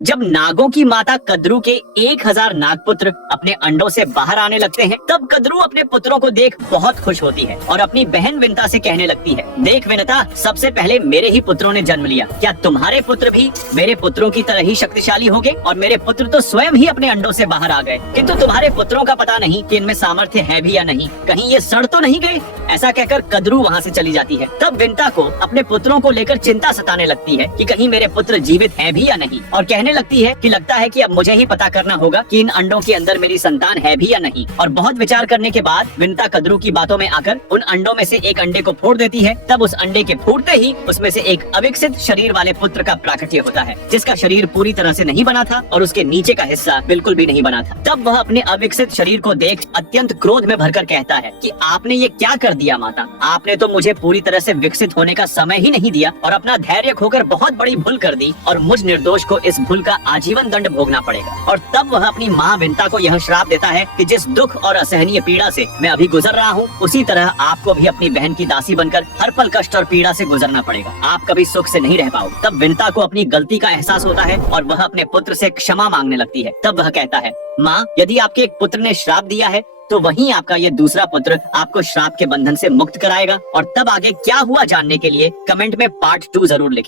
जब नागों की माता कद्रू के 1000 नागपुत्र अपने अंडों से बाहर आने लगते हैं, तब कद्रू अपने पुत्रों को देख बहुत खुश होती है और अपनी बहन विनता से कहने लगती है, देख विनता, सबसे पहले मेरे ही पुत्रों ने जन्म लिया, क्या तुम्हारे पुत्र भी मेरे पुत्रों की तरह ही शक्तिशाली होंगे? और मेरे पुत्र तो स्वयं ही अपने अंडों से बाहर आ गए, किंतु तुम्हारे पुत्रों का पता नहीं कि इनमें सामर्थ्य है भी या नहीं, कहीं ये सड़ तो नहीं गए? ऐसा कहकर कद्रू वहाँ से चली जाती है। तब विनता को अपने पुत्रों को लेकर चिंता सताने लगती है कि कहीं मेरे पुत्र जीवित हैं भी या नहीं, और कहने लगती है कि लगता है कि अब मुझे ही पता करना होगा कि इन अंडों के अंदर मेरी संतान है भी या नहीं। और बहुत विचार करने के बाद विनता कद्रू की बातों में आकर उन अंडों में से एक अंडे को फोड़ देती है। तब उस अंडे के फूटते ही उसमें से एक अविकसित शरीर वाले पुत्र का प्राकट्य होता है, जिसका शरीर पूरी तरह से नहीं बना था और उसके नीचे का हिस्सा बिल्कुल भी नहीं बना था। तब वह अपने अविकसित शरीर को देख अत्यंत क्रोध में भरकर कहता है कि आपने ये क्या कर दिया माता, आपने तो मुझे पूरी तरह से विकसित होने का समय ही नहीं दिया और अपना धैर्य खोकर बहुत बड़ी भूल कर दी, और मुझ निर्दोष को इस भूल का आजीवन दंड भोगना पड़ेगा। और तब वह अपनी माँ विनता को यह श्राप देता है कि जिस दुख और असहनीय पीड़ा से मैं अभी गुजर रहा हूँ, उसी तरह आपको भी अपनी बहन की दासी बनकर हर पल कष्ट और पीड़ा से गुजरना पड़ेगा, आप कभी सुख से नहीं रह पाओगे। तब विनता को अपनी गलती का एहसास होता है और वह अपने पुत्र से क्षमा मांगने लगती है। तब वह कहता है, माँ, यदि आपके एक पुत्र ने श्राप दिया है तो वहीं आपका ये दूसरा पुत्र आपको श्राप के बंधन से मुक्त कराएगा। और तब आगे क्या हुआ जानने के लिए कमेंट में पार्ट 2 जरूर लिखें।